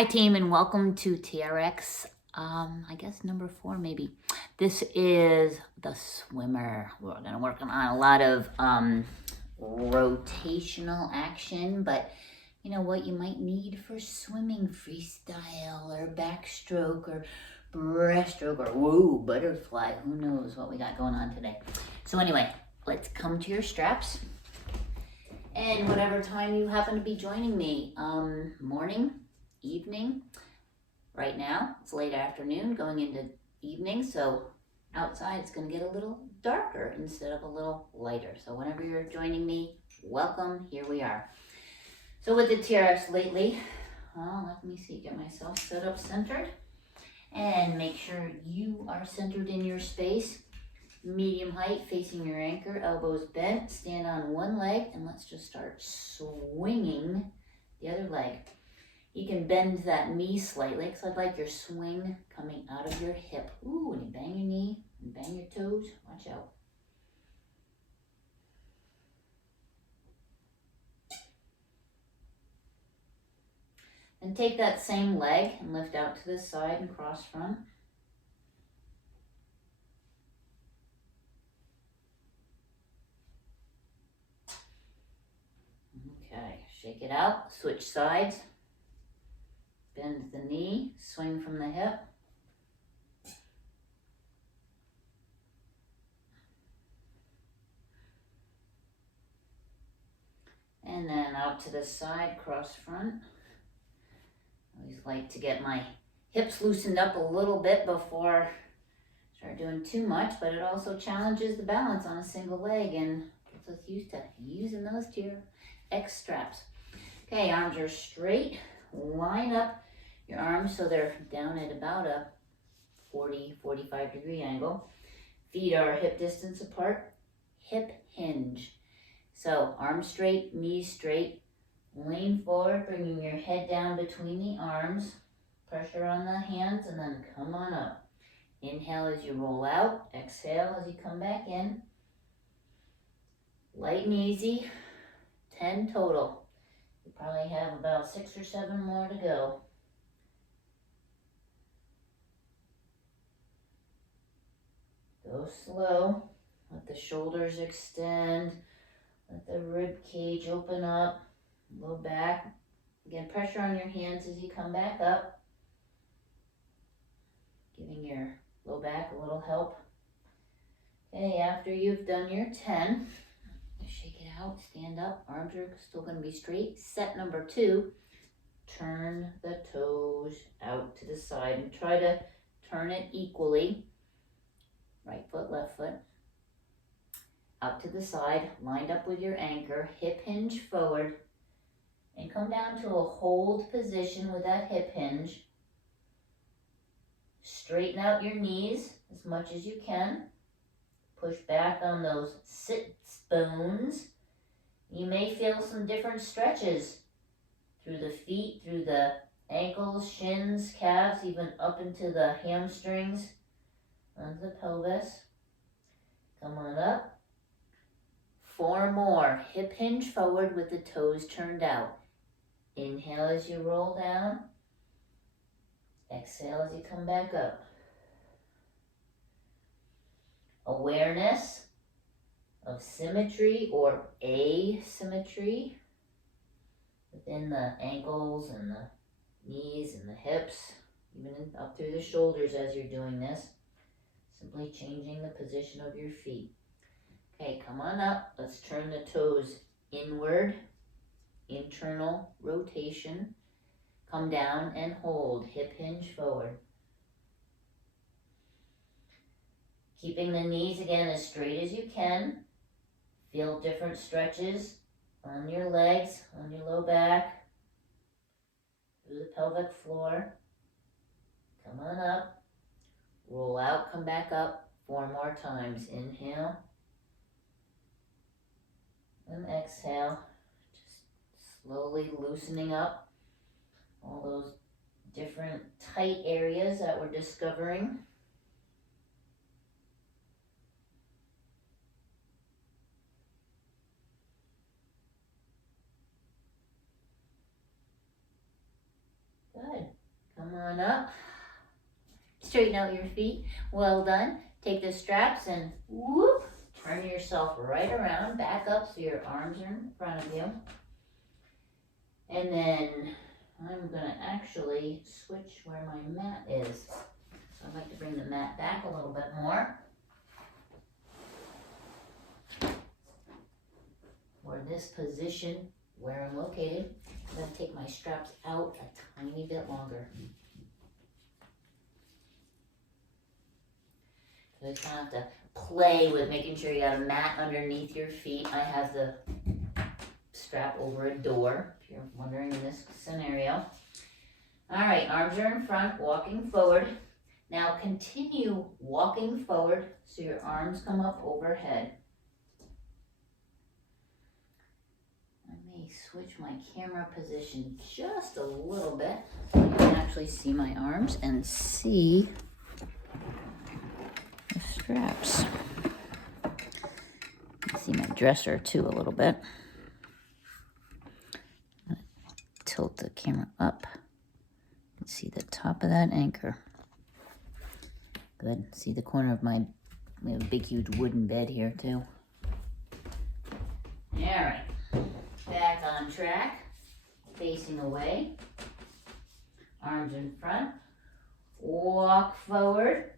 Hi team and welcome to TRX, I guess number 4 maybe. This is the swimmer. We're going to work on a lot of rotational action, but you know what you might need for swimming, freestyle or backstroke or breaststroke or woo, butterfly. Who knows what we got going on today. So anyway, let's come to your straps. And whatever time you happen to be joining me, morning, evening. Right now it's late afternoon going into evening, so outside it's going to get a little darker instead of a little lighter. So whenever you're joining me, welcome. Here we are. So with the TRX lately, let me see, get myself set up centered and make sure you are centered in your space. Medium height, facing your anchor, elbows bent, stand on one leg, and let's just start swinging the other leg. You can bend that knee slightly, because I'd like your swing coming out of your hip. Ooh, and you bang your knee and bang your toes. Watch out. And take that same leg and lift out to the side and cross front. Okay, shake it out, switch sides. Bend the knee, swing from the hip. And then out to the side, cross front. I always like to get my hips loosened up a little bit before I start doing too much, but it also challenges the balance on a single leg and gets us used to using those TRX straps. Okay, arms are straight. Line up your arms so they're down at about a 40-45 degree angle. Feet are hip distance apart. Hip hinge. So arms straight, knees straight. Lean forward, bringing your head down between the arms. Pressure on the hands and then come on up. Inhale as you roll out. Exhale as you come back in. Light and easy. 10 total. You probably have about 6 or 7 more to go. Go slow. Let the shoulders extend. Let the rib cage open up. Low back. Again, pressure on your hands as you come back up. Giving your low back a little help. Okay, after you've done your 10, shake it out, stand up. Arms are still going to be straight. Set number 2. Turn the toes out to the side and try to turn it equally. Right foot, left foot. Out to the side, lined up with your anchor. Hip hinge forward. And come down to a hold position with that hip hinge. Straighten out your knees as much as you can. Push back on those sit bones. You may feel some different stretches through the feet, through the ankles, shins, calves, even up into the hamstrings, onto the pelvis. Come on up. 4 more. Hip hinge forward with the toes turned out. Inhale as you roll down. Exhale as you come back up. Awareness of symmetry or asymmetry within the ankles and the knees and the hips, even up through the shoulders as you're doing this. Simply changing the position of your feet. Okay, come on up. Let's turn the toes inward. Internal rotation. Come down and hold. Hip hinge forward. Keeping the knees again as straight as you can. Feel different stretches on your legs, on your low back, through the pelvic floor. Come on up. Roll out, come back up 4 more times. Inhale. And exhale. Just slowly loosening up all those different tight areas that we're discovering. Good. Come on up. Straighten out your feet. Well done. Take the straps and whoop, turn yourself right around, back up so your arms are in front of you. And then I'm gonna actually switch where my mat is. So I'd like to bring the mat back a little bit more. For this position where I'm located, I'm gonna take my straps out a tiny bit longer. So you kind of have to play with making sure you got a mat underneath your feet. I have the strap over a door, if you're wondering in this scenario. All right, arms are in front, walking forward. Now continue walking forward so your arms come up overhead. I may switch my camera position just a little bit so you can actually see my arms and see the straps. You can see my dresser too a little bit. Tilt the camera up. You can see the top of that anchor. Good. See the corner of my, we have a big huge wooden bed here too. All right, back on track, facing away, arms in front, walk forward,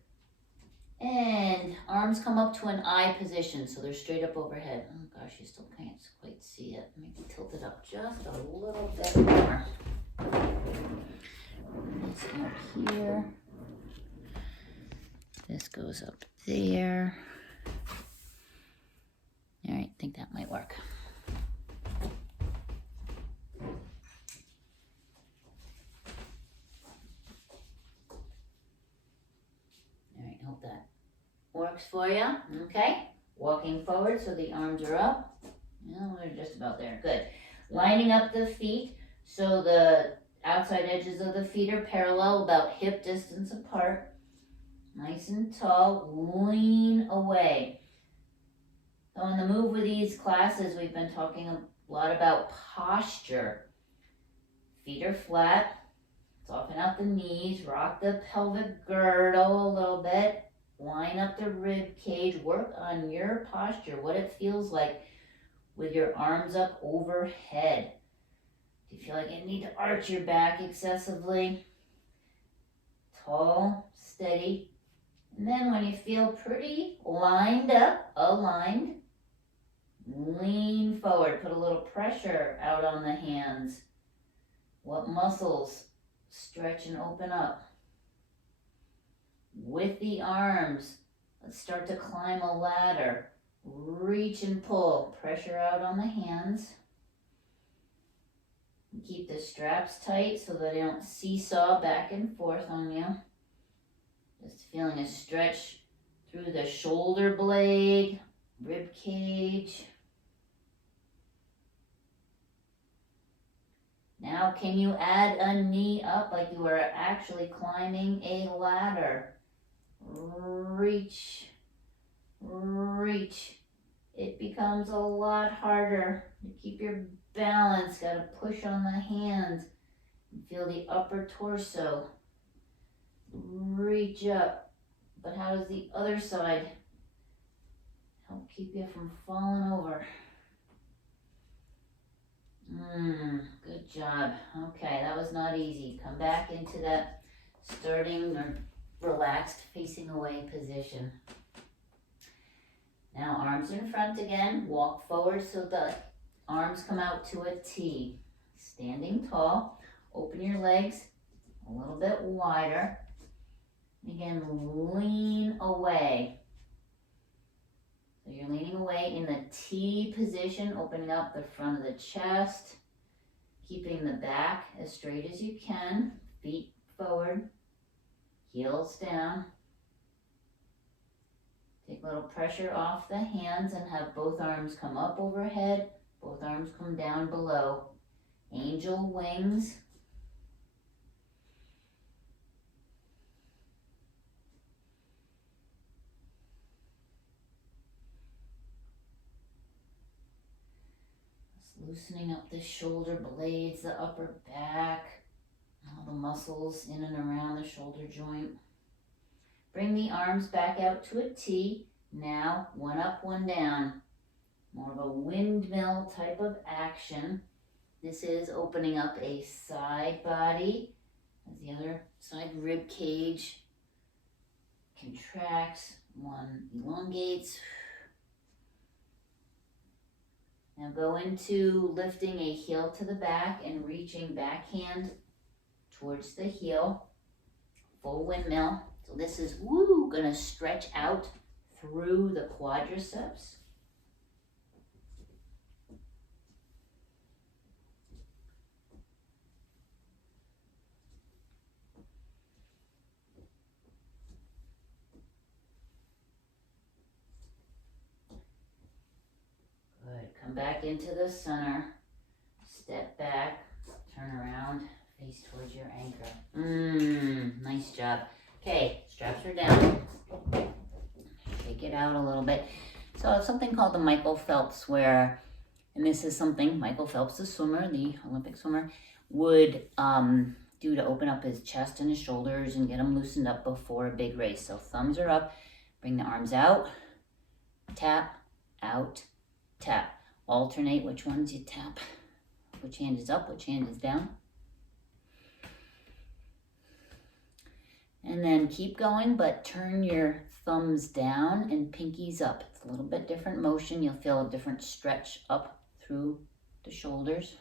and arms come up to an I position, so they're straight up overhead. Oh gosh, you still can't quite see it. Maybe tilt it up just a little bit more. This up here. This goes up there. All right, I think that might work. All right, hope that works for you. Okay, walking forward so the arms are up. No, we're just about there. Good. Lining up the feet so the outside edges of the feet are parallel, about hip distance apart. Nice and tall. Lean away. So in the Move With Ease classes, we've been talking a lot about posture. Feet are flat. Soften out the knees. Rock the pelvic girdle a little bit. Line up the rib cage. Work on your posture, what it feels like with your arms up overhead. Do you feel like you need to arch your back excessively? Tall, steady. And then when you feel pretty lined up, aligned, lean forward. Put a little pressure out on the hands. What muscles stretch and open up? With the arms, let's start to climb a ladder. Reach and pull. Pressure out on the hands. Keep the straps tight so that they don't seesaw back and forth on you. Just feeling a stretch through the shoulder blade, rib cage. Now can you add a knee up like you are actually climbing a ladder? Reach, reach. It becomes a lot harder to keep your balance. Got to push on the hands and feel the upper torso. Reach up. But how does the other side help keep you from falling over? Good job. Okay, that was not easy. Come back into that starting or relaxed facing away position. Now arms in front again. Walk forward so the arms come out to a T. Standing tall. Open your legs a little bit wider. Again, lean away. So you're leaning away in the T position, opening up the front of the chest, keeping the back as straight as you can, feet forward, heels down. Take a little pressure off the hands and have both arms come up overhead, both arms come down below. Angel wings. Loosening up the shoulder blades, the upper back. All the muscles in and around the shoulder joint. Bring the arms back out to a T. Now, one up, one down. More of a windmill type of action. This is opening up a side body as the other side rib cage contracts, one elongates. Now go into lifting a heel to the back and reaching backhand towards the heel, full windmill. So this is, gonna stretch out through the quadriceps. Good, come back into the center, step back, turn around, face towards your anchor. Nice job. Okay, straps are down. Shake it out a little bit. So it's something called the Michael Phelps where, and this is something Michael Phelps, the swimmer, the Olympic swimmer, would do to open up his chest and his shoulders and get them loosened up before a big race. So thumbs are up, bring the arms out, tap, out, tap. Alternate which ones you tap, which hand is up, which hand is down. And then keep going, but turn your thumbs down and pinkies up. It's a little bit different motion. You'll feel a different stretch up through the shoulders.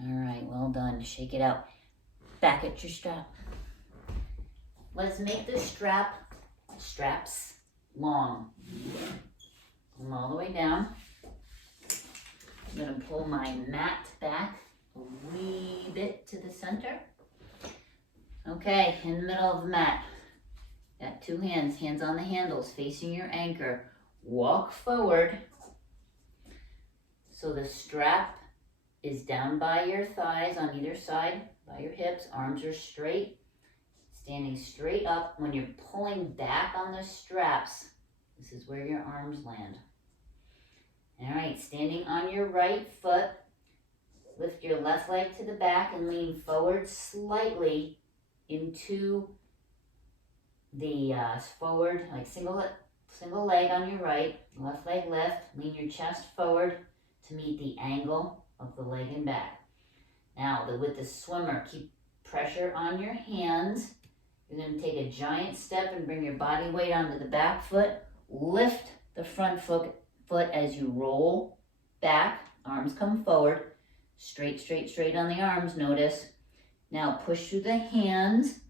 All right, well done. Shake it out. Back at your strap. Let's make the straps long. Come all the way down. I'm gonna pull my mat back a wee bit to the center. Okay, in the middle of the mat. Got two hands, hands on the handles, facing your anchor. Walk forward. So the strap is down by your thighs on either side, by your hips. Arms are straight, standing straight up. When you're pulling back on the straps, this is where your arms land. All right, standing on your right foot, lift your left leg to the back and lean forward slightly into the forward, like single leg on your right, left leg lift, lean your chest forward to meet the angle of the leg and back. Now, with the swimmer, keep pressure on your hands. You're going to take a giant step and bring your body weight onto the back foot. Lift the front foot as you roll back. Arms come forward. Straight, straight, straight on the arms, notice. Now push through the hands.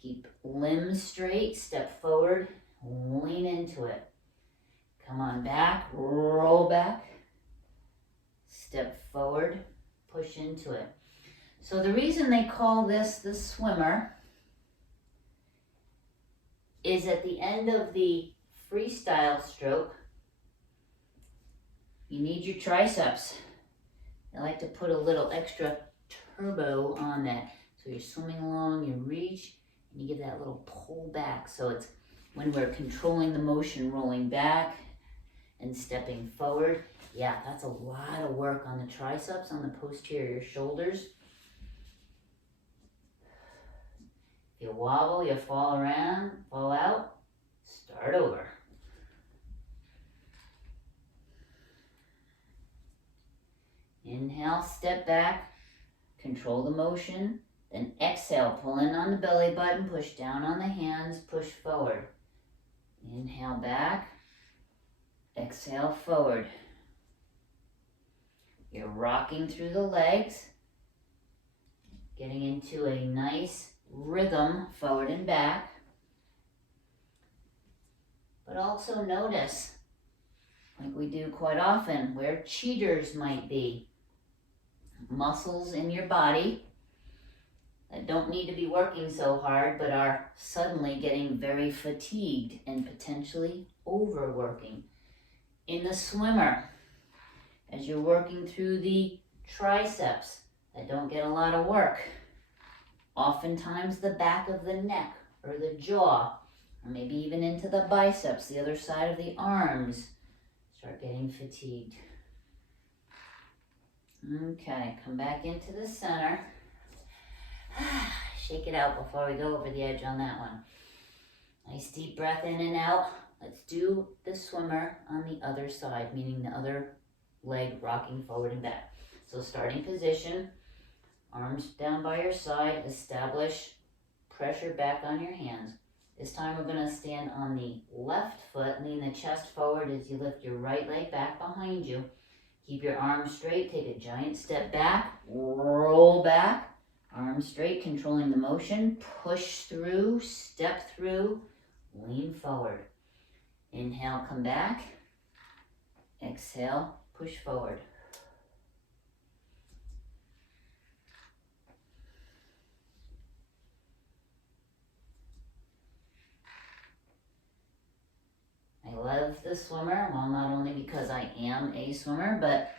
Keep limbs straight. Step forward. Lean into it. Come on back. Roll back. Step forward. Push into it. So the reason they call this the swimmer is at the end of the freestyle stroke, you need your triceps. I like to put a little extra turbo on that. So you're swimming along, you reach, and you give that little pull back. So it's when we're controlling the motion, rolling back and stepping forward. Yeah, that's a lot of work on the triceps, on the posterior shoulders. If you wobble, you fall around, fall out, start over. Inhale, step back, control the motion. Then exhale, pull in on the belly button, push down on the hands, push forward. Inhale back, exhale forward. You're rocking through the legs, getting into a nice rhythm forward and back. But also notice, like we do quite often, where cheaters might be. Muscles in your body that don't need to be working so hard but are suddenly getting very fatigued and potentially overworking. In the swimmer, as you're working through the triceps that don't get a lot of work, oftentimes the back of the neck or the jaw, or maybe even into the biceps, the other side of the arms, start getting fatigued. Okay, come back into the center. Shake it out before we go over the edge on that one. Nice deep breath in and out. Let's do the swimmer on the other side, meaning the other leg rocking forward and back. So starting position, arms down by your side, establish pressure back on your hands. This time we're going to stand on the left foot, lean the chest forward as you lift your right leg back behind you. Keep your arms straight, take a giant step back, roll back, arms straight, controlling the motion, push through, step through, lean forward. Inhale, come back. Exhale, push forward. I love the swimmer, well, not only because I am a swimmer, but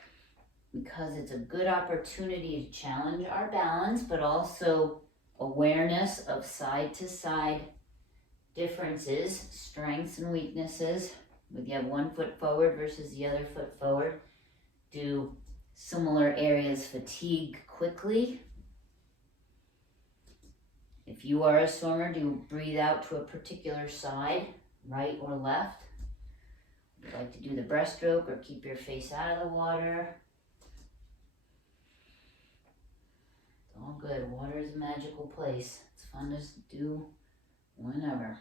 because it's a good opportunity to challenge our balance, but also awareness of side to side differences, strengths and weaknesses. If you have one foot forward versus the other foot forward, do similar areas fatigue quickly? If you are a swimmer, do you breathe out to a particular side, right or left? Would you like to do the breaststroke or keep your face out of the water? It's all good. Water is a magical place. It's fun to do whenever.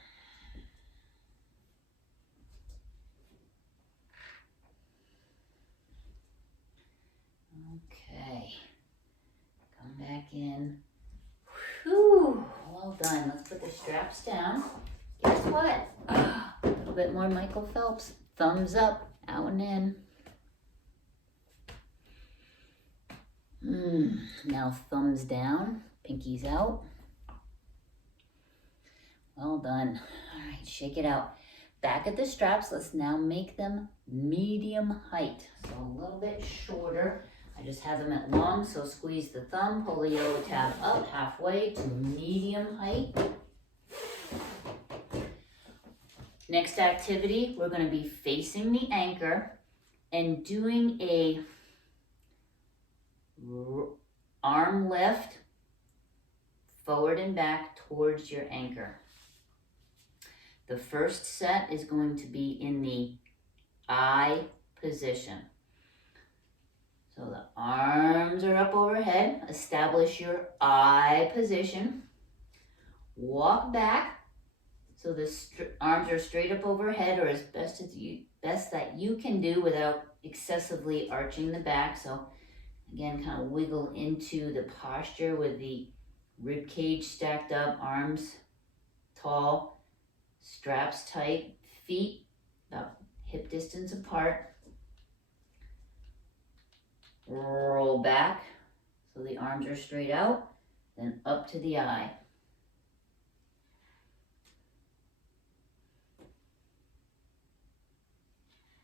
Okay, come back in. Whew, well done. Let's put the straps down. Guess what? A little bit more Michael Phelps. Thumbs up, out and in. Now thumbs down, pinkies out. Well done. All right, shake it out. Back at the straps, let's now make them medium height. So a little bit shorter. I just have them at long, so squeeze the thumb, pull the yellow tab up halfway to medium height. Next activity, we're going to be facing the anchor and doing a arm lift forward and back towards your anchor. The first set is going to be in the I position. So the arms are up overhead. Establish your I position. Walk back so the arms are straight up overhead, or as best that you can do without excessively arching the back. So again, kind of wiggle into the posture with the rib cage stacked up, arms tall, straps tight, feet about hip distance apart. Roll back so the arms are straight out, then up to the eye.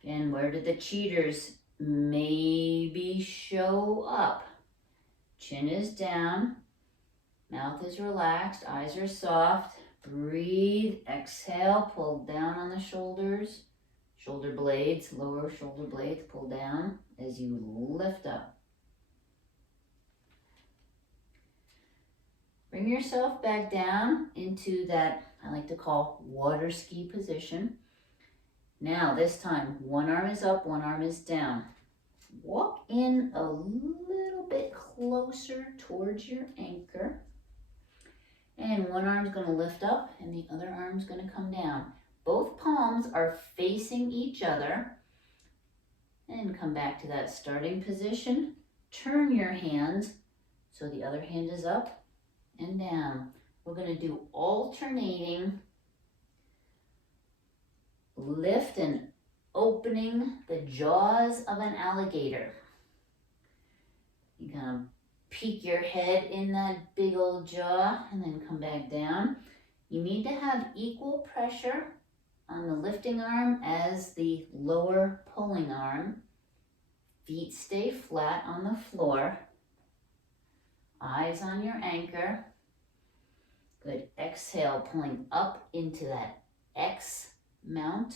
Again, where did the cheaters maybe show up? Chin is down, mouth is relaxed, eyes are soft. Breathe, exhale, pull down on the shoulders. Shoulder blades, lower shoulder blades, pull down as you lift up. Bring yourself back down into that I like to call water ski position. Now this time, one arm is up, one arm is down. Walk in a little bit closer towards your anchor. And one arm's going to lift up and the other arm's going to come down. Both palms are facing each other. And come back to that starting position. Turn your hands so the other hand is up and down. We're going to do alternating lift and opening the jaws of an alligator. You kind of peek your head in that big old jaw and then come back down. You need to have equal pressure on the lifting arm as the lower pulling arm. Feet stay flat on the floor. Eyes on your anchor. Good. Exhale, pulling up into that X mount.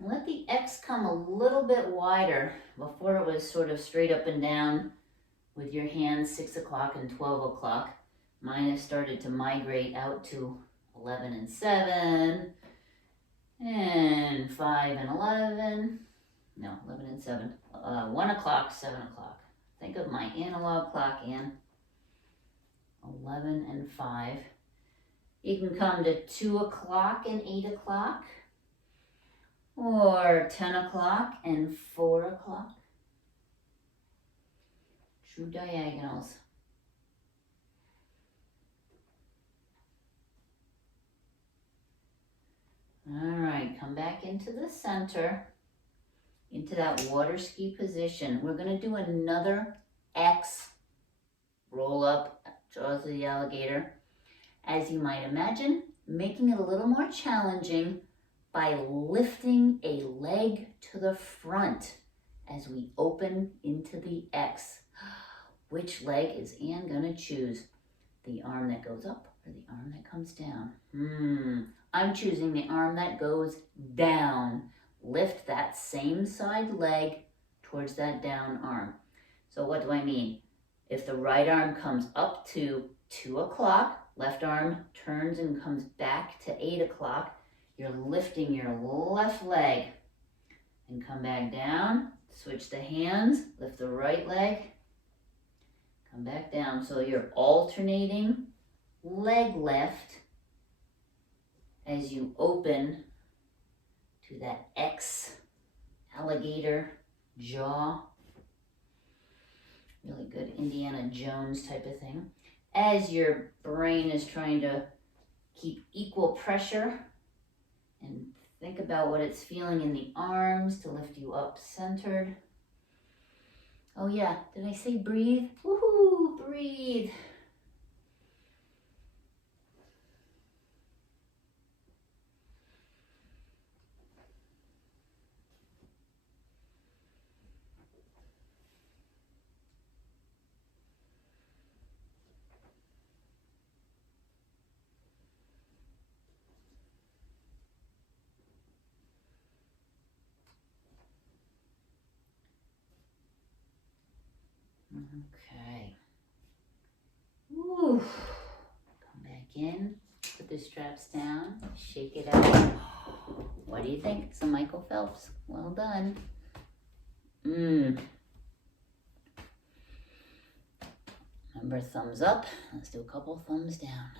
Let the X come a little bit wider. Before it was sort of straight up and down with your hands 6 o'clock and 12 o'clock. Mine has started to migrate out to 11 and 7 and 5 and 11. No, 11 and 7. 1 o'clock, 7 o'clock. Think of my analog clock, Ann. 11 and 5. You can come to 2 o'clock and 8 o'clock, or 10 o'clock and 4 o'clock. True diagonals. All right, come back into the center, into that water ski position. We're going to do another X roll up, jaws of the alligator. As you might imagine, making it a little more challenging by lifting a leg to the front as we open into the X. Which leg is Ann gonna choose? The arm that goes up or the arm that comes down? I'm choosing the arm that goes down. Lift that same side leg towards that down arm. So what do I mean? If the right arm comes up to 2 o'clock, left arm turns and comes back to 8 o'clock, you're lifting your left leg and come back down, switch the hands, lift the right leg, come back down. So you're alternating leg lift as you open to that X alligator jaw. Really good Indiana Jones type of thing. As your brain is trying to keep equal pressure and think about what it's feeling in the arms to lift you up centered. Oh yeah, did I say breathe? Woohoo, breathe. Okay. Ooh. Come back in, put the straps down, shake it out. What do you think? It's a Michael Phelps. Well done. Remember, thumbs up. Let's do a couple thumbs down.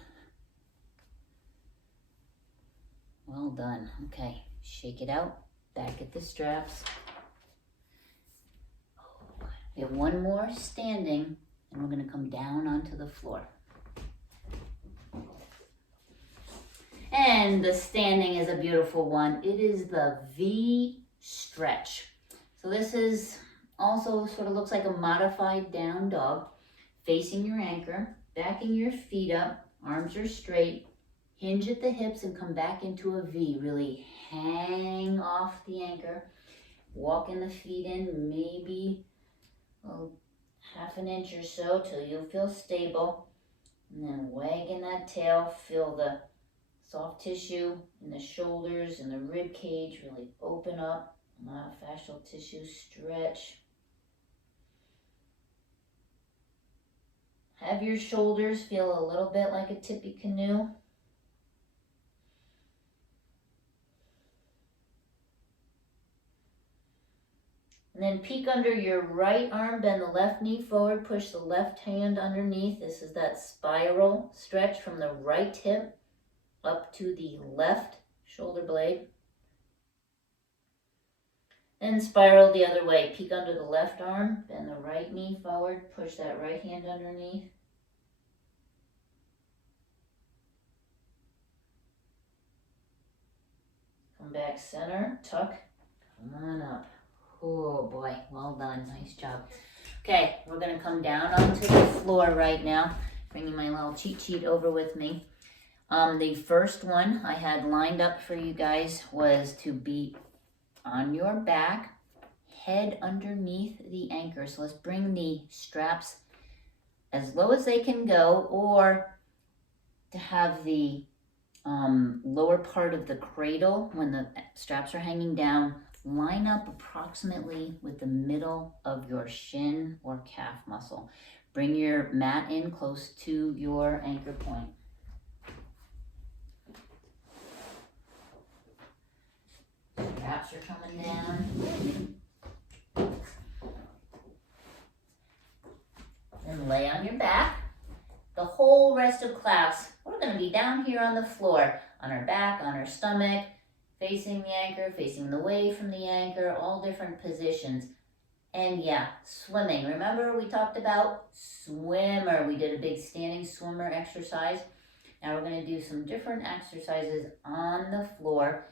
Well done. Okay, shake it out. Back at the straps. We have one more standing, and we're going to come down onto the floor. And the standing is a beautiful one. It is the V stretch. So this is also sort of looks like a modified down dog. Facing your anchor, backing your feet up, arms are straight, hinge at the hips and come back into a V. Really hang off the anchor, walking the feet in maybe half an inch or so till you feel stable, and then wagging that tail, feel the soft tissue in the shoulders and the rib cage really open up, myofascial tissue stretch. Have your shoulders feel a little bit like a tippy canoe. And then peek under your right arm, bend the left knee forward, push the left hand underneath. This is that spiral stretch from the right hip up to the left shoulder blade. And spiral the other way. Peek under the left arm, bend the right knee forward, push that right hand underneath. Come back center, tuck, come on up. Oh boy, well done, nice job. Okay, we're gonna come down onto the floor right now. Bringing my little cheat sheet over with me. The first one I had lined up for you guys was to be on your back, head underneath the anchor. So let's bring the straps as low as they can go, or to have the lower part of the cradle, when the straps are hanging down, line up approximately with the middle of your shin or calf muscle. Bring your mat in close to your anchor point. Straps are coming down. And lay on your back. The whole rest of class, we're going to be down here on the floor, on our back, on our stomach, facing the anchor, facing away from the anchor, all different positions. And yeah, swimming. Remember we talked about swimmer. We did a big standing swimmer exercise. Now we're going to do some different exercises on the floor,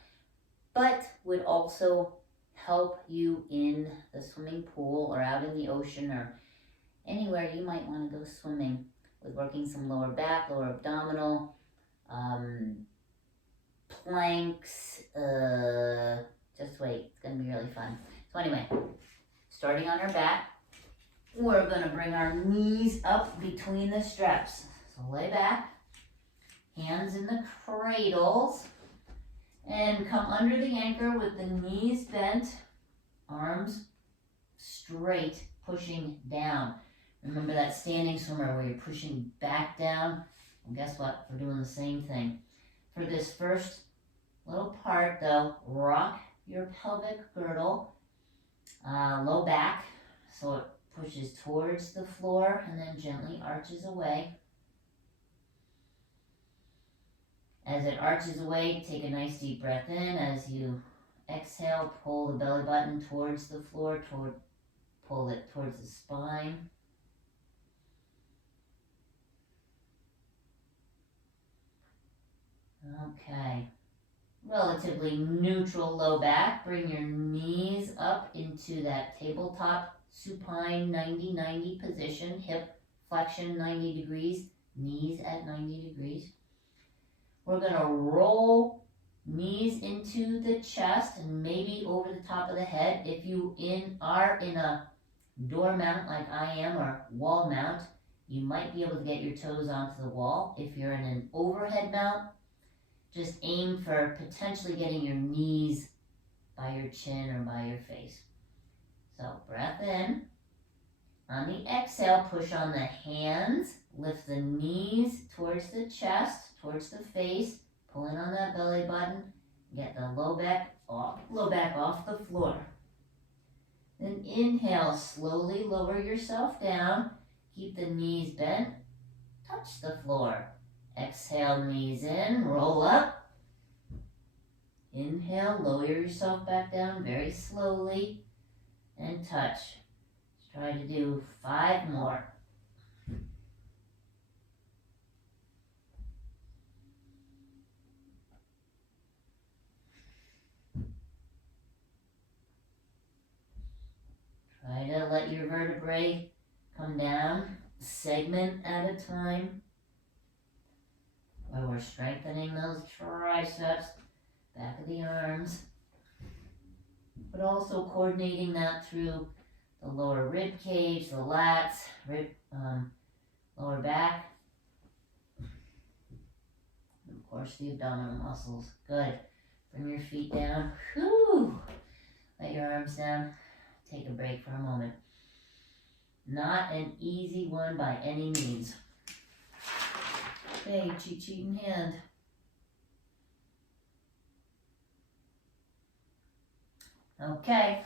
but would also help you in the swimming pool or out in the ocean or anywhere you might want to go swimming, with working some lower back, lower abdominal, planks, just wait, it's going to be really fun. So anyway, starting on our back, we're going to bring our knees up between the straps. So lay back, hands in the cradles, and come under the anchor with the knees bent, arms straight, pushing down. Remember that standing swimmer where you're pushing back down? Well, guess what? We're doing the same thing. For this first little part though, rock your pelvic girdle, low back, so it pushes towards the floor and then gently arches away. As it arches away, take a nice deep breath in. As you exhale, pull the belly button towards the floor, pull it towards the spine. Okay. Relatively neutral low back. Bring your knees up into that tabletop supine 90-90 position. Hip flexion 90 degrees, knees at 90 degrees. We're going to roll knees into the chest and maybe over the top of the head. If you are in a door mount like I am, or wall mount, you might be able to get your toes onto the wall. If you're in an overhead mount, just aim for potentially getting your knees by your chin or by your face. So breath in. On the exhale, push on the hands, lift the knees towards the chest, towards the face, pull in on that belly button, get the low back off the floor. Then inhale, slowly lower yourself down, keep the knees bent, touch the floor. Exhale, knees in, roll up. Inhale, lower yourself back down very slowly and touch. Let's try to do 5 more. Try to let your vertebrae come down, segment at a time. Where we're strengthening those triceps, back of the arms, but also coordinating that through the lower rib cage, the lats, lower back, and of course the abdominal muscles. Good. Bring your feet down. Whew. Let your arms down. Take a break for a moment. Not an easy one by any means. Okay, cheat sheet in hand. Okay,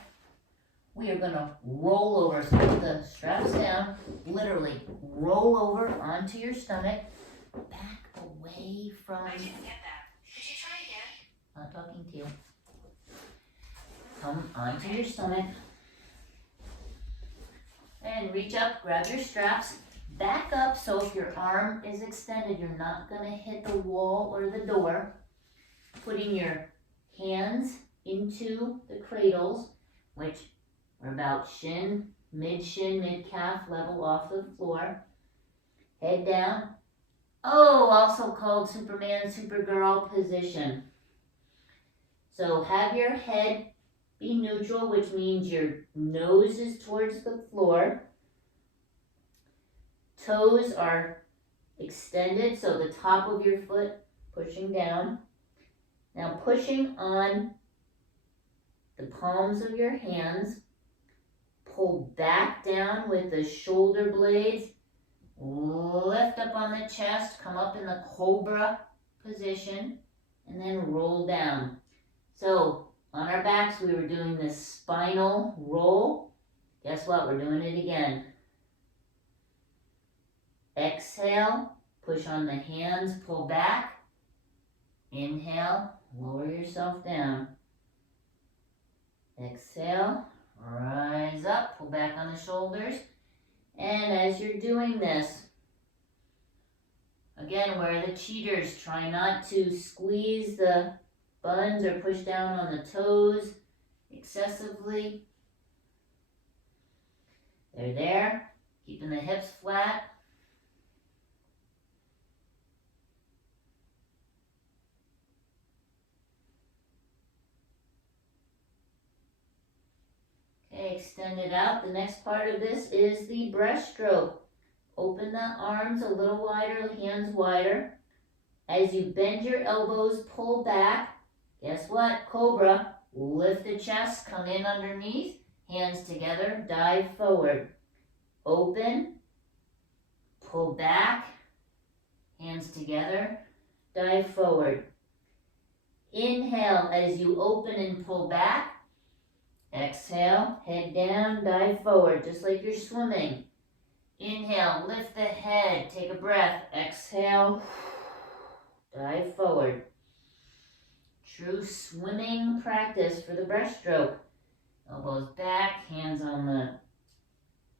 we are going to roll over. So put the straps down, literally roll over onto your stomach, back away from... I didn't get that. Could you try again? Not talking to you. Come onto your stomach. And reach up, grab your straps. Back up, so if your arm is extended, you're not going to hit the wall or the door. Putting your hands into the cradles, which are about mid-calf level off the floor. Head down. Oh, also called Superman, Supergirl position. So have your head be neutral, which means your nose is towards the floor. Toes are extended, so the top of your foot pushing down. Now pushing on the palms of your hands, pull back down with the shoulder blades, lift up on the chest, come up in the cobra position, and then roll down. So on our backs we were doing this spinal roll. Guess what? We're doing it again. Exhale, push on the hands, pull back. Inhale, lower yourself down. Exhale, rise up, pull back on the shoulders. And as you're doing this, again, we're the cheaters. Try not to squeeze the buns or push down on the toes excessively. They're there, keeping the hips flat. Okay, extend it out. The next part of this is the breaststroke. Open the arms a little wider, hands wider. As you bend your elbows, pull back. Guess what? Cobra. Lift the chest, come in underneath. Hands together, dive forward. Open, pull back. Hands together, dive forward. Inhale as you open and pull back. Exhale, head down, dive forward, just like you're swimming. Inhale, lift the head, take a breath. Exhale, dive forward. True swimming practice for the breaststroke. Elbows back, hands on the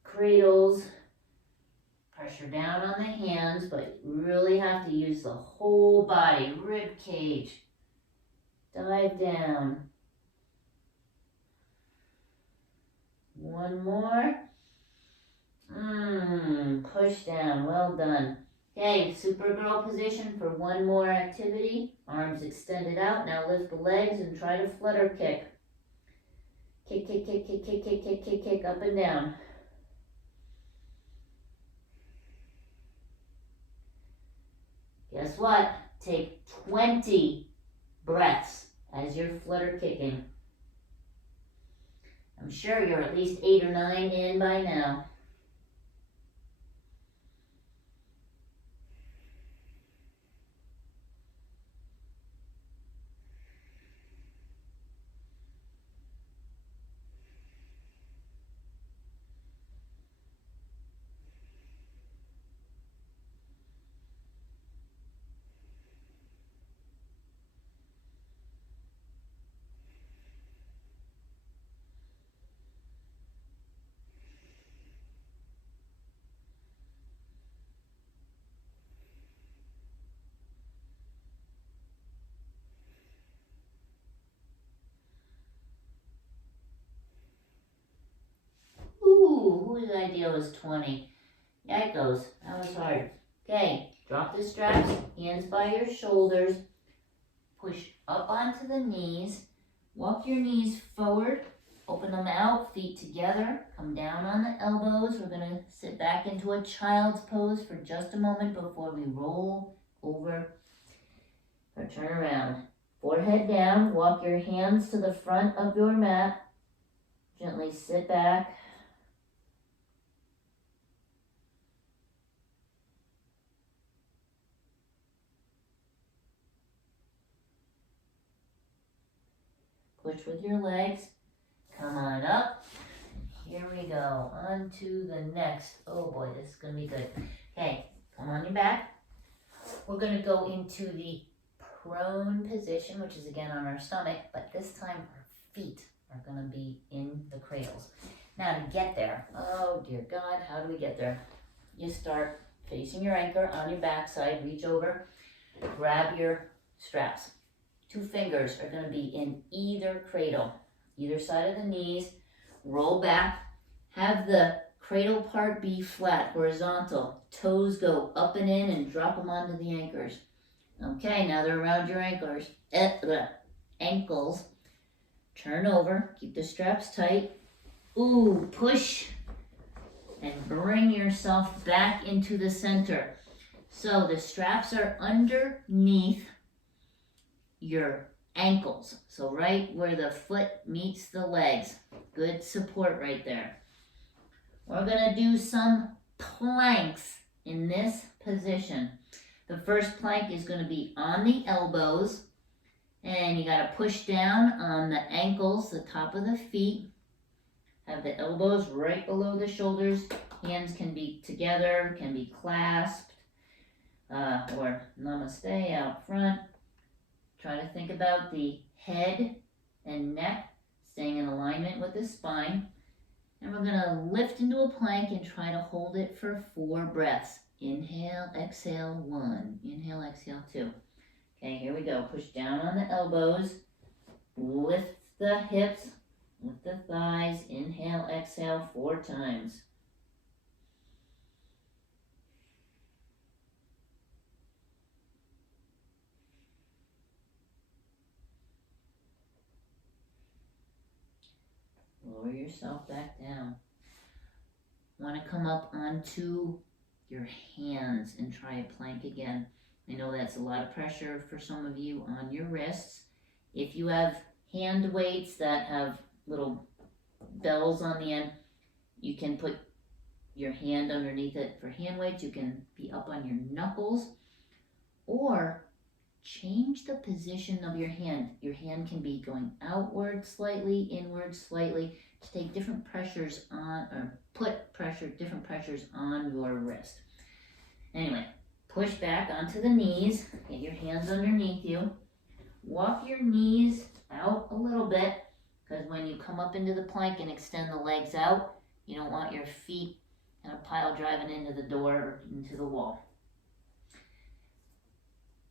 cradles. Pressure down on the hands, but you really have to use the whole body, rib cage. Dive down. One more. Push down. Well done. Okay, Supergirl position for one more activity. Arms extended out. Now lift the legs and try to flutter kick. Kick, kick, kick, kick, kick, kick, kick, kick, kick, up and down. Guess what? Take 20 breaths as you're flutter kicking. I'm sure you're at least 8 or 9 in by now. Whose idea was 20? Yeah, it goes. That was hard. Okay, drop the straps, hands by your shoulders. Push up onto the knees. Walk your knees forward. Open them out, feet together. Come down on the elbows. We're going to sit back into a child's pose for just a moment before we roll over or turn around. Forehead down. Walk your hands to the front of your mat. Gently sit back. Push with your legs. Come on up. Here we go. On to the next. Oh boy, this is going to be good. Okay, come on your back. We're going to go into the prone position, which is again on our stomach, but this time our feet are going to be in the cradles. Now to get there, oh dear God, how do we get there? You start facing your anchor on your backside, reach over, grab your straps. 2 fingers are going to be in either cradle, either side of the knees. Roll back. Have the cradle part be flat, horizontal. Toes go up and in and drop them onto the anchors. Okay, now they're around your ankles. Turn over. Keep the straps tight. Ooh, push and bring yourself back into the center. So the straps are underneath your ankles. So right where the foot meets the legs. Good support right there. We're gonna do some planks in this position. The first plank is gonna be on the elbows, and you gotta push down on the ankles, the top of the feet. Have the elbows right below the shoulders. Hands can be together, can be clasped, or namaste out front. Try to think about the head and neck staying in alignment with the spine. And we're gonna lift into a plank and try to hold it for 4 breaths. Inhale, exhale, 1. Inhale, exhale, 2. Okay, here we go. Push down on the elbows. Lift the hips, lift the thighs. Inhale, exhale, 4 times. Lower yourself back down. Want to come up onto your hands and try a plank again. I know that's a lot of pressure for some of you on your wrists. If you have hand weights that have little bells on the end, you can put your hand underneath it for hand weights. You can be up on your knuckles, or change the position of your hand. Your hand can be going outward slightly, inward slightly, to take different pressures on, or put different pressures on your wrist. Anyway, push back onto the knees, get your hands underneath you. Walk your knees out a little bit, because when you come up into the plank and extend the legs out, you don't want your feet in a pile driving into the door or into the wall.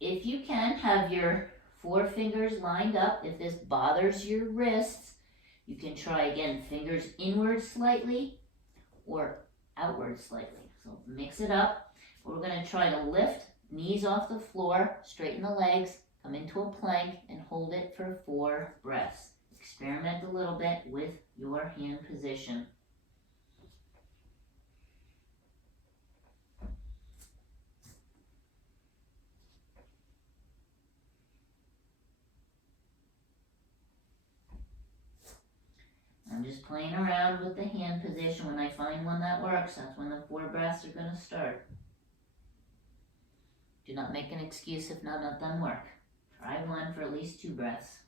If you can, have your 4 fingers lined up. If this bothers your wrists, you can try again, fingers inward slightly or outward slightly. So mix it up. We're going to try to lift, knees off the floor, straighten the legs, come into a plank, and hold it for 4 breaths. Experiment a little bit with your hand position. I'm just playing around with the hand position. When I find one that works, that's when the 4 breaths are going to start. Do not make an excuse if none of them work. Try one for at least 2 breaths.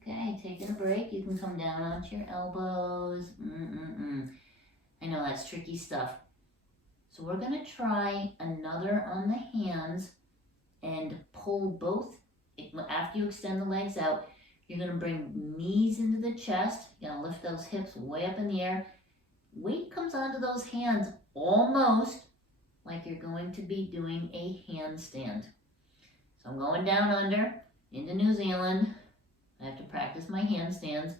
Okay, taking a break. You can come down onto your elbows. I know that's tricky stuff. So we're going to try another on the hands and pull both. After you extend the legs out, you're going to bring knees into the chest. You're going to lift those hips way up in the air. Weight comes onto those hands almost like you're going to be doing a handstand. So I'm going down under into New Zealand. I have to practice my handstands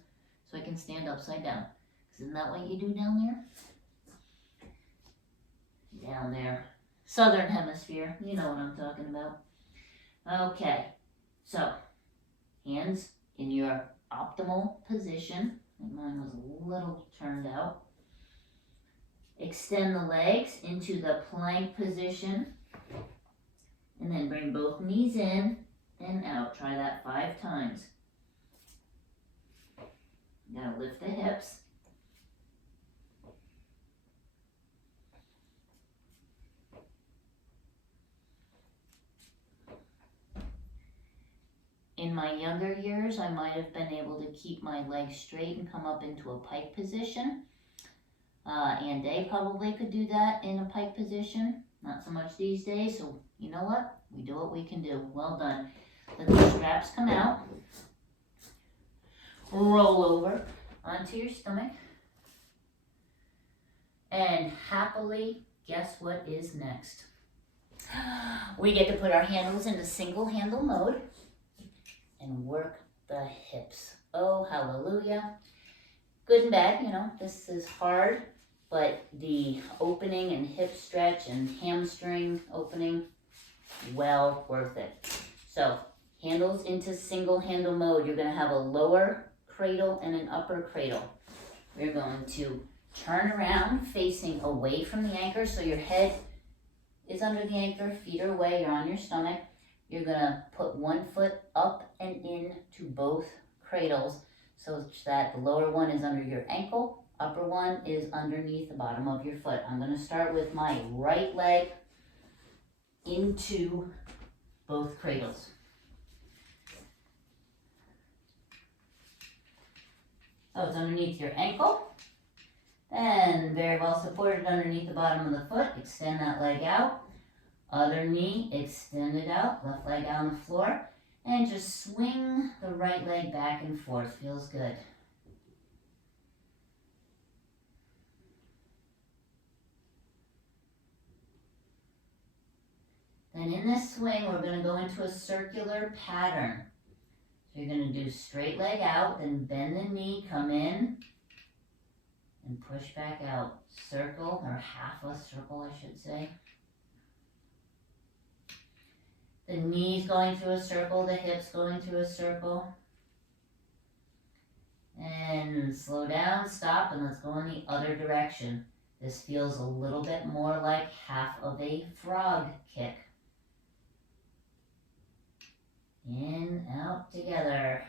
so I can stand upside down. Isn't that what you do down there? Down there. Southern hemisphere. You know what I'm talking about. Okay. So, hands in your optimal position. Mine was a little turned out. Extend the legs into the plank position. And then bring both knees in and out. Try that 5 times. Now lift the hips. In my younger years, I might have been able to keep my legs straight and come up into a pike position. And they probably could do that in a pike position. Not so much these days, so you know what? We do what we can do. Well done. Let the straps come out. Roll over onto your stomach. And happily, guess what is next? We get to put our handles into single handle mode and work the hips. Oh, hallelujah. Good and bad, you know, this is hard, but the opening and hip stretch and hamstring opening, well worth it. So, handles into single handle mode. You're going to have a lower cradle and an upper cradle. We're going to turn around facing away from the anchor, so your head is under the anchor, feet are away, you're on your stomach. You're going to put one foot up and in to both cradles so that the lower one is under your ankle, upper one is underneath the bottom of your foot. I'm going to start with my right leg into both cradles. So it's underneath your ankle. Then very well supported underneath the bottom of the foot. Extend that leg out. Other knee extended out. Left leg on the floor. And just swing the right leg back and forth. Feels good. Then in this swing, we're going to go into a circular pattern. So you're going to do straight leg out, then bend the knee, come in, and push back out. Circle, or half a circle, I should say. The knees going through a circle, the hips going through a circle. And slow down, stop, and let's go in the other direction. This feels a little bit more like half of a frog kick. In, out, together.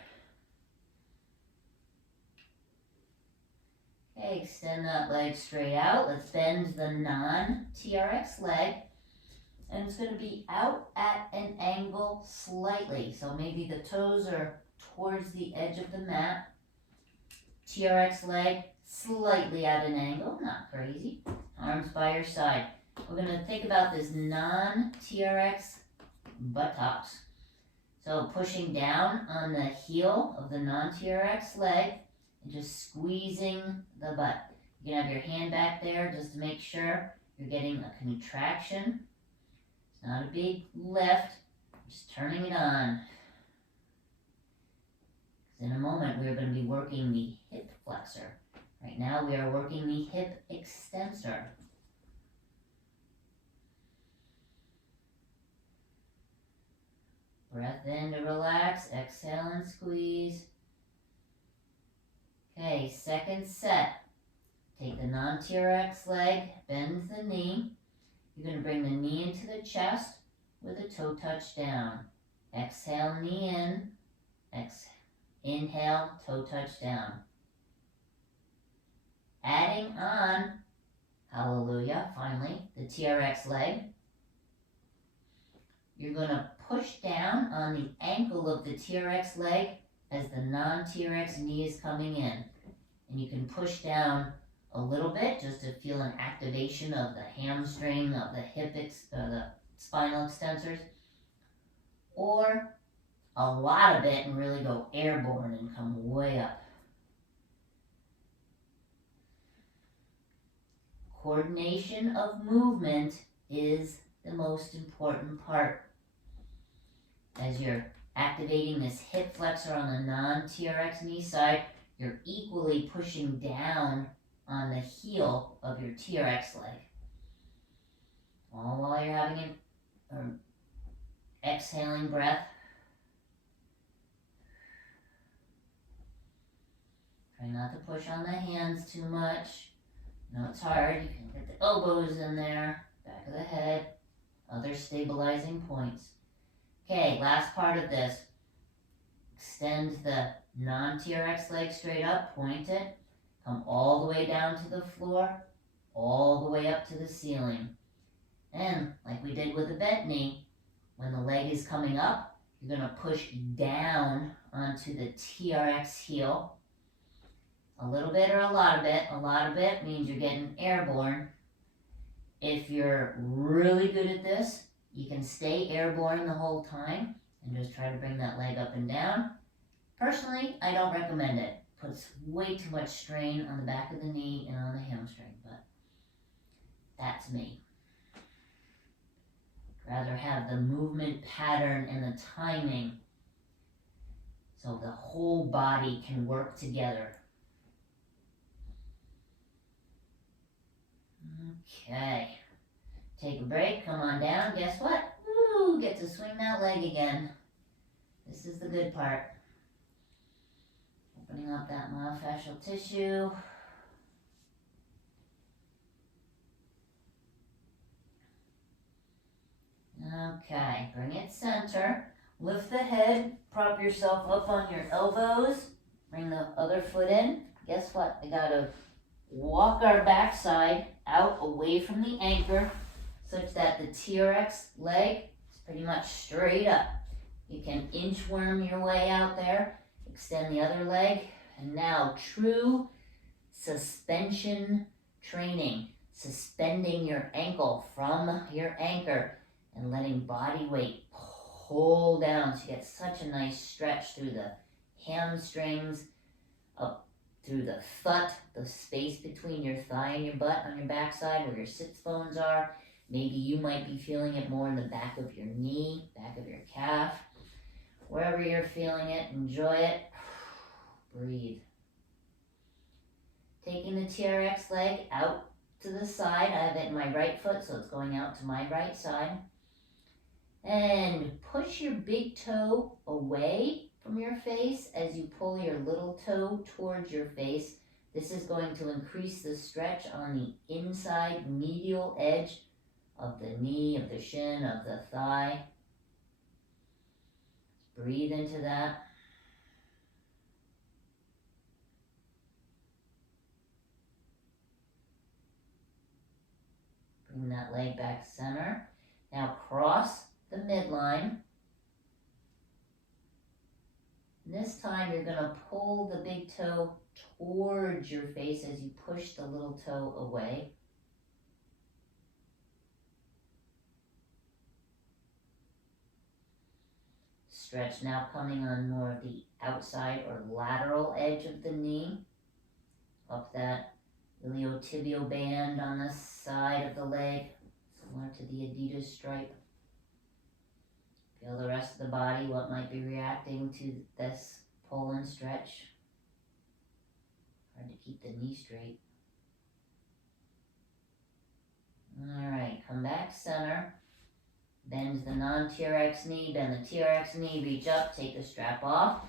Okay, extend that leg straight out. Let's bend the non-TRX leg. And it's going to be out at an angle slightly. So maybe the toes are towards the edge of the mat. TRX leg slightly at an angle, not crazy. Arms by your side. We're going to think about this non-TRX buttocks. So pushing down on the heel of the non-TRX leg and just squeezing the butt. You can have your hand back there just to make sure you're getting a contraction. It's not a big lift, just turning it on. In a moment we are going to be working the hip flexor. Right now we are working the hip extensor. Breath in to relax, exhale and squeeze. Okay, second set. Take the non-TRX leg, bend the knee. You're going to bring the knee into the chest with a toe touch down. Exhale, knee in. Exhale. Inhale, toe touch down. Adding on, hallelujah, finally, the TRX leg. You're going to push down on the ankle of the TRX leg as the non-TRX knee is coming in. And you can push down a little bit just to feel an activation of the hamstring, of the the spinal extensors. Or a lot of it and really go airborne and come way up. Coordination of movement is the most important part. As you're activating this hip flexor on the non-TRX knee side, you're equally pushing down on the heel of your TRX leg. All while you're having an exhaling breath. Try not to push on the hands too much. No, it's hard. You can get the elbows in there, back of the head, other stabilizing points. Okay, last part of this. Extend the non-TRX leg straight up, point it, come all the way down to the floor, all the way up to the ceiling. And like we did with the bent knee, when the leg is coming up, you're going to push down onto the TRX heel. A little bit or a lot of it. A lot of it means you're getting airborne. If you're really good at this, you can stay airborne the whole time and just try to bring that leg up and down. Personally, I don't recommend it. Puts way too much strain on the back of the knee and on the hamstring, but that's me. I'd rather have the movement pattern and the timing so the whole body can work together. Okay, take a break, come on down. Guess what? Woo, get to swing that leg again. This is the good part. Opening up that myofascial tissue. Okay, bring it center. Lift the head, prop yourself up on your elbows. Bring the other foot in. Guess what? We gotta walk our backside out away from the anchor such that the TRX leg is pretty much straight up. You can inchworm your way out there, extend the other leg, and now true suspension training. Suspending your ankle from your anchor and letting body weight pull down so you get such a nice stretch through the hamstrings, up through the thut, the space between your thigh and your butt on your backside where your sits bones are. Maybe you might be feeling it more in the back of your knee, back of your calf. Wherever you're feeling it, enjoy it. Breathe. Taking the TRX leg out to the side. I have it in my right foot, so it's going out to my right side. And push your big toe away from your face as you pull your little toe towards your face. This is going to increase the stretch on the inside medial edge of the knee, of the shin, of the thigh. Breathe into that. Bring that leg back center. Now cross the midline. This time you're going to pull the big toe towards your face as you push the little toe away. Stretch now coming on more of the outside or lateral edge of the knee. Up that iliotibial band on the side of the leg, similar to the Adidas stripe. Feel the rest of the body, what might be reacting to this pull and stretch. Hard to keep the knee straight. Alright, come back center. Bend the non-TRX knee, bend the TRX knee, reach up, take the strap off.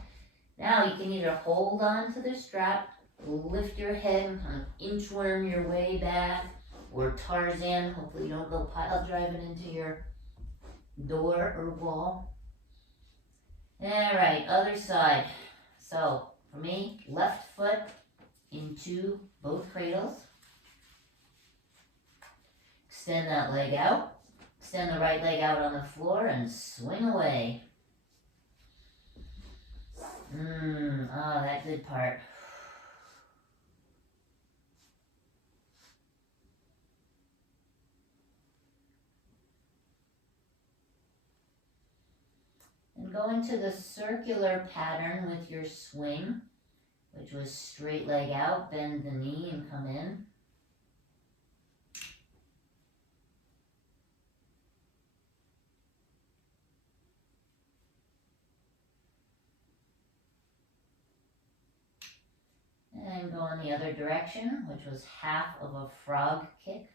Now you can either hold on to the strap, lift your head and kind of inchworm your way back, or Tarzan, hopefully you don't go pile driving into your door or wall. Alright, other side. So, for me, left foot into both cradles. Extend that leg out. Extend the right leg out on the floor and swing away. That good part. And go into the circular pattern with your swing, which was straight leg out, bend the knee and come in. And go in the other direction, which was half of a frog kick.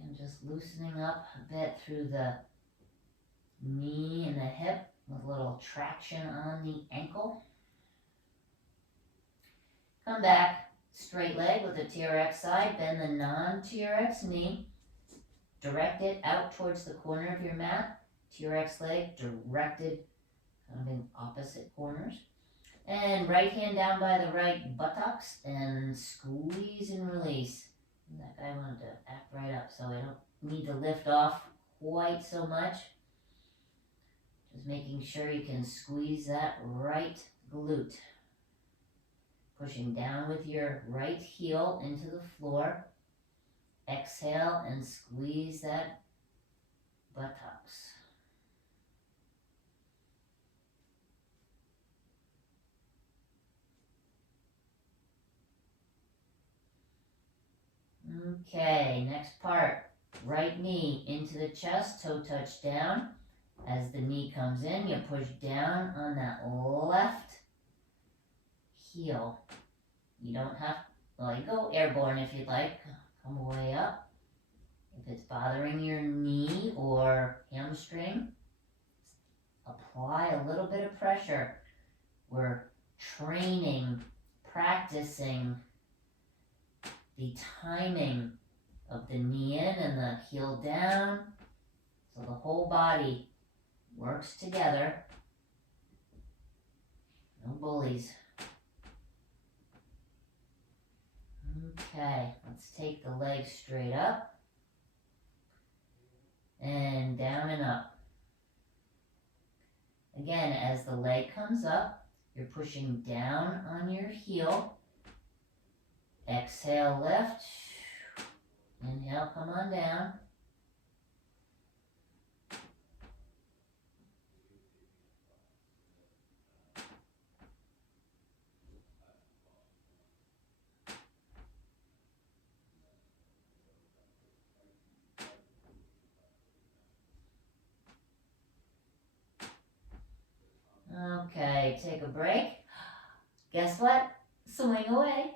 And just loosening up a bit through the knee and the hip with a little traction on the ankle. Come back, straight leg with the TRX side, bend the non-TRX knee, direct it out towards the corner of your mat. TRX leg directed kind of in opposite corners. And right hand down by the right buttocks and squeeze and release. And that guy wanted to act right up, so I don't need to lift off quite so much. Just making sure you can squeeze that right glute. Pushing down with your right heel into the floor. Exhale and squeeze that buttocks. Okay, next part. Right knee into the chest, toe touch down. As the knee comes in, you push down on that left heel. You don't have, well, you go airborne if you'd like. Come way up. If it's bothering your knee or hamstring, apply a little bit of pressure. We're training, practicing the timing of the knee in and the heel down, so the whole body works together. No bullies. Okay, let's take the leg straight up and down and up. Again, as the leg comes up, you're pushing down on your heel. Exhale, lift. Inhale, come on down. Okay, take a break. Guess what? Swing away.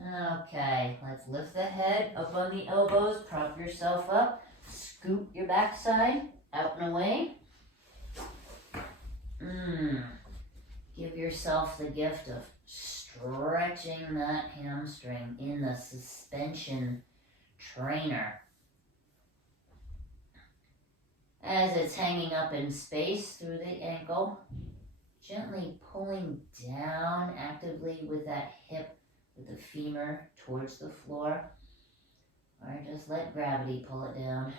Okay, let's lift the head up on the elbows, prop yourself up, scoop your backside out and away. Give yourself the gift of stretching that hamstring in the suspension trainer. As it's hanging up in space through the ankle, gently pulling down actively with that hip, with the femur towards the floor, or just let gravity pull it down.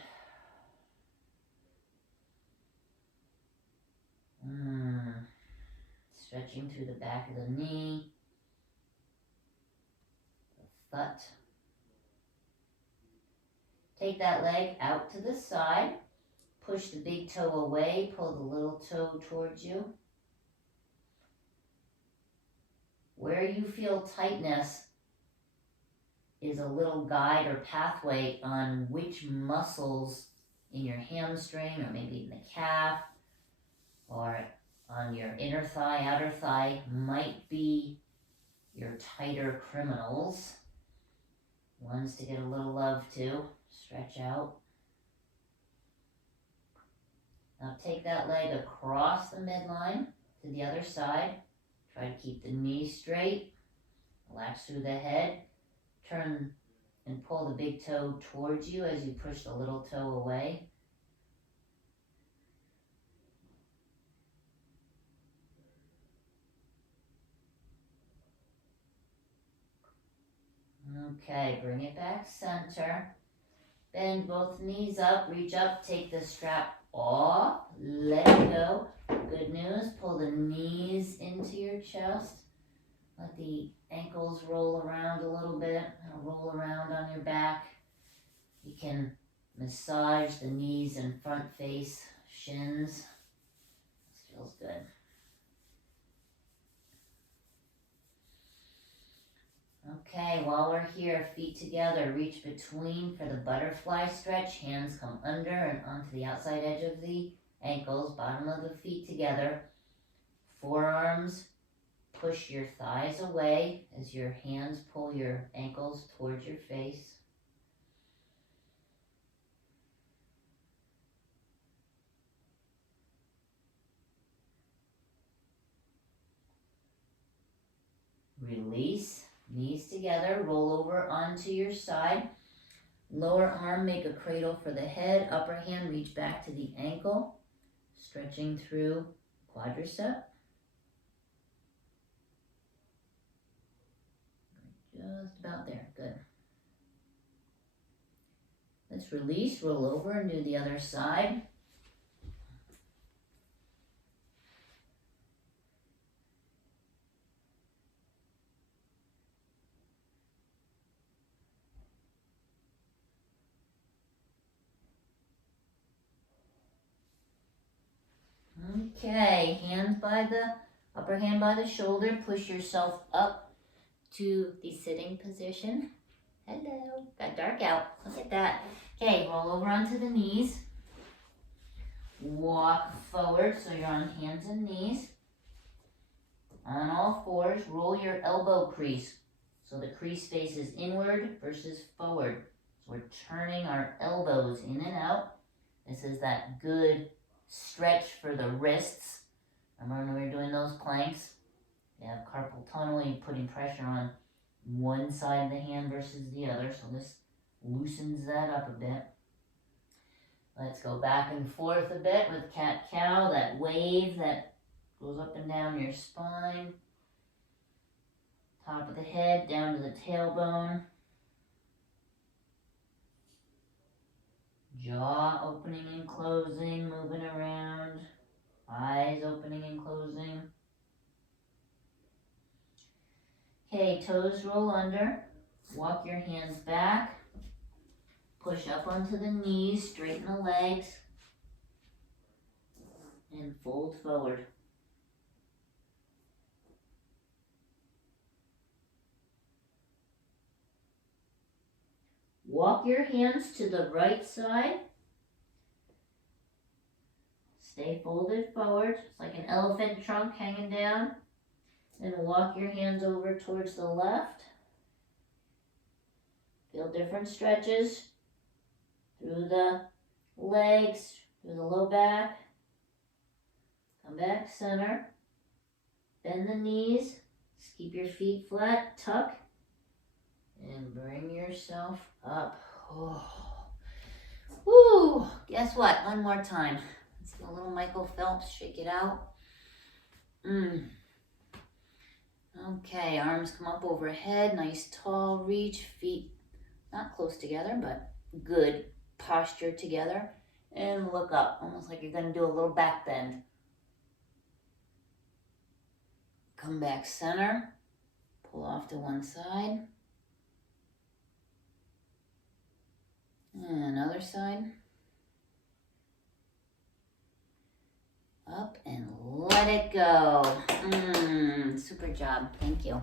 Stretching through the back of the knee, the foot. Take that leg out to the side, push the big toe away, pull the little toe towards you. Where you feel tightness is a little guide or pathway on which muscles in your hamstring, or maybe in the calf, or on your inner thigh, outer thigh, might be your tighter criminals. Ones to get a little love to. Stretch out. Now take that leg across the midline to the other side. Try to keep the knee straight. Relax through the head. Turn and pull the big toe towards you as you push the little toe away. Okay, bring it back center. Bend both knees up, reach up, take the strap off, let it go. Good news, pull the knees into your chest. Let the ankles roll around a little bit, roll around on your back. You can massage the knees and front face, shins. This feels good. Okay, while we're here, feet together, reach between for the butterfly stretch. Hands come under and onto the outside edge of the ankles, bottom of the feet together. Forearms, push your thighs away as your hands pull your ankles towards your face. Release. Knees together, roll over onto your side. Lower arm, make a cradle for the head. Upper hand, reach back to the ankle. Stretching through quadricep. Just about there, good. Let's release, roll over and do the other side. Okay, upper hand by the shoulder, push yourself up to the sitting position. Hello. Got dark out. Look at that. Okay, roll over onto the knees. Walk forward so you're on hands and knees. On all fours, roll your elbow crease. So the crease faces inward versus forward. So we're turning our elbows in and out. This is that good stretch for the wrists. Remember when we were doing those planks? You have carpal tunnel, you're putting pressure on one side of the hand versus the other. So this loosens that up a bit. Let's go back and forth a bit with cat-cow, that wave that goes up and down your spine. Top of the head, down to the tailbone. Jaw opening and closing, moving around. Eyes opening and closing. Okay, toes roll under. Walk your hands back. Push up onto the knees, straighten the legs. And fold forward. Walk your hands to the right side. Stay folded forward. It's like an elephant trunk hanging down. Then walk your hands over towards the left. Feel different stretches through the legs, through the low back. Come back center. Bend the knees. Just keep your feet flat. Tuck. And bring yourself up. Oh. Woo! Guess what? One more time. Let's do a little Michael Phelps. Shake it out. Okay, arms come up overhead. Nice tall reach. Feet not close together, but good posture together. And look up. Almost like you're going to do a little back bend. Come back center. Pull off to one side. And other side. Up and let it go. Super job. Thank you.